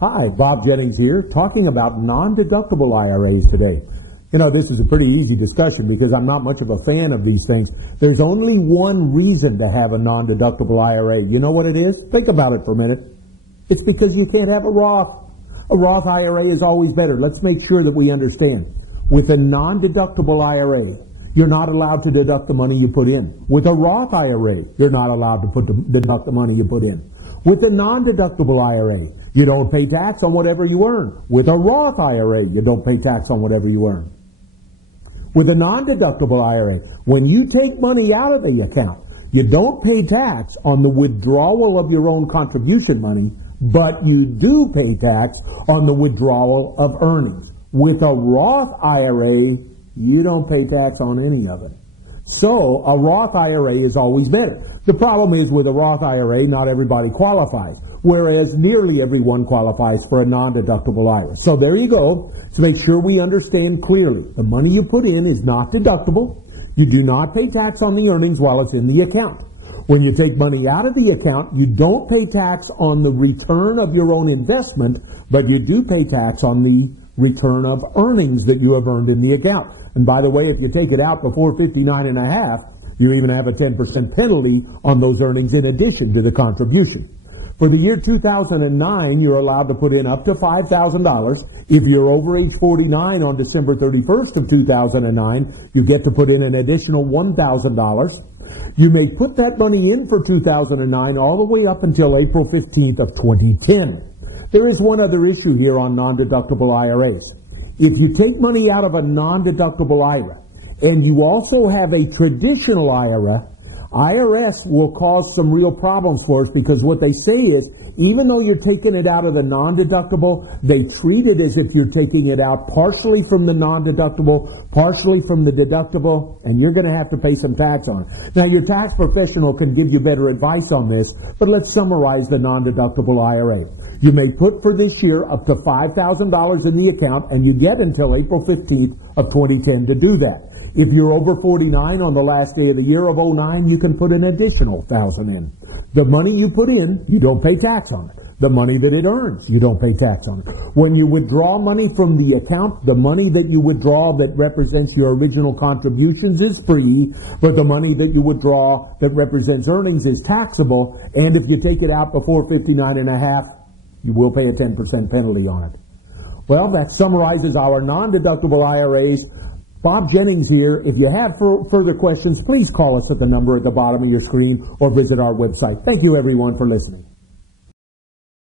Hi, Bob Jennings here, talking about non-deductible IRAs today. You know, this is a pretty easy discussion because I'm not much of a fan of these things. There's only one reason to have a non-deductible IRA. You know what it is? Think about it for a minute. It's because you can't have a Roth. A Roth IRA is always better. Let's make sure that we understand. With a non-deductible IRA, you're not allowed to deduct the money you put in. With a Roth IRA, you're not allowed to deduct the money you put in. With a non-deductible IRA, you don't pay tax on whatever you earn. With a Roth IRA, you don't pay tax on whatever you earn. With a non-deductible IRA, when you take money out of the account, you don't pay tax on the withdrawal of your own contribution money, but you do pay tax on the withdrawal of earnings. With a Roth IRA, you don't pay tax on any of it. So a Roth IRA is always better. The problem is with a Roth IRA, not everybody qualifies, whereas nearly everyone qualifies for a non-deductible IRA. So there you go. To make sure we understand clearly, the money you put in is not deductible. You do not pay tax on the earnings while it's in the account. When you take money out of the account, you don't pay tax on the return of your own investment, but you do pay tax on the return of earnings that you have earned in the account. And by the way, if you take it out before 59 and a half, you even have a 10% penalty on those earnings in addition to the contribution. For the year 2009, you're allowed to put in up to $5,000. If you're over age 49 on December 31st of 2009, you get to put in an additional $1,000. You may put that money in for 2009 all the way up until April 15th of 2010. There is one other issue here on non-deductible IRAs. If you take money out of a non-deductible IRA and you also have a traditional IRA, IRS will cause some real problems for us because what they say is even though you're taking it out of the non-deductible, they treat it as if you're taking it out partially from the non-deductible, partially from the deductible, and you're going to have to pay some tax on it. Now, your tax professional can give you better advice on this, but let's summarize the non-deductible IRA. You may put for this year up to $5,000 in the account, and you get until April 15th of 2010 to do that. If you're over 49 on the last day of the year of 09, you can put an additional $1,000 in. The money you put in, you don't pay tax on it. The money that it earns, you don't pay tax on it. When you withdraw money from the account, the money that you withdraw that represents your original contributions is free, but the money that you withdraw that represents earnings is taxable, and if you take it out before 59 and a half, you will pay a 10% penalty on it. Well, that summarizes our non-deductible IRAs. Bob Jennings here. If you have further questions, please call us at the number at the bottom of your screen or visit our website. Thank you, everyone, for listening.